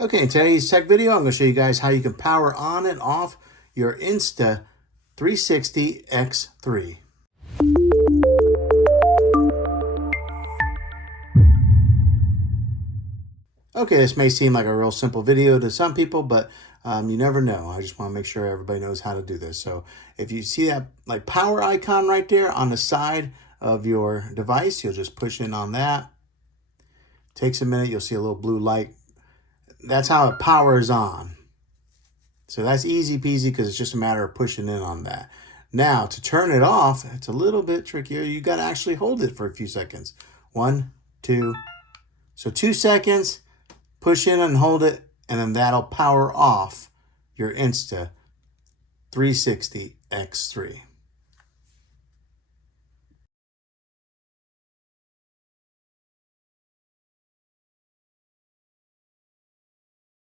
Okay, in today's tech video, I'm going to show you guys how you can power on and off your Insta360 X3. Okay, this may seem like a real simple video to some people, but you never know. I just want to make sure everybody knows how to do this. So if you see that like power icon right there on the side of your device, you'll just push in on that. Takes a minute, you'll see a little blue light. That's how it powers on. So that's easy peasy because it's just a matter of pushing in on that. Now, to turn it off, it's a little bit trickier. You got to actually hold it for a few seconds. 1, 2. So 2 seconds, push in and hold it, and then that'll power off your Insta360 X3.